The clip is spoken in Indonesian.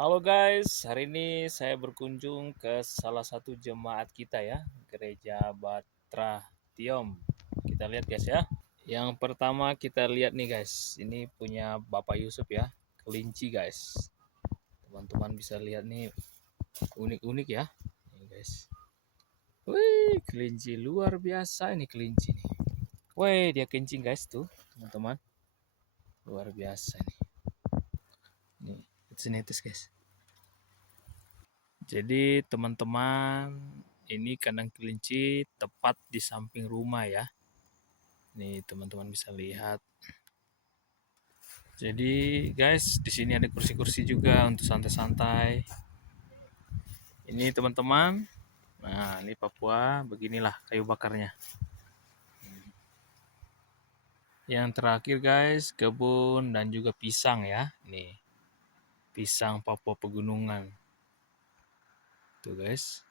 Halo guys, hari ini saya berkunjung ke salah satu jemaat kita ya, Gereja Batra Tiom. Kita lihat guys ya. Yang pertama kita lihat nih guys, ini punya Bapak Yusuf ya, kelinci guys. Teman-teman bisa lihat nih unik-unik ya. Ini guys. Wih, kelinci luar biasa ini kelinci nih. Wih, dia kencing guys tuh, teman-teman. Luar biasa nih. Nih, netes guys. Jadi teman-teman, ini kandang kelinci tepat di samping rumah ya. Nih teman-teman bisa lihat. Jadi guys, di sini ada kursi-kursi juga untuk santai-santai. Ini teman-teman. Nah, ini Papua, beginilah kayu bakarnya. Yang terakhir guys, kebun dan juga pisang ya. Nih, pisang Papua Pegunungan. Tuh guys.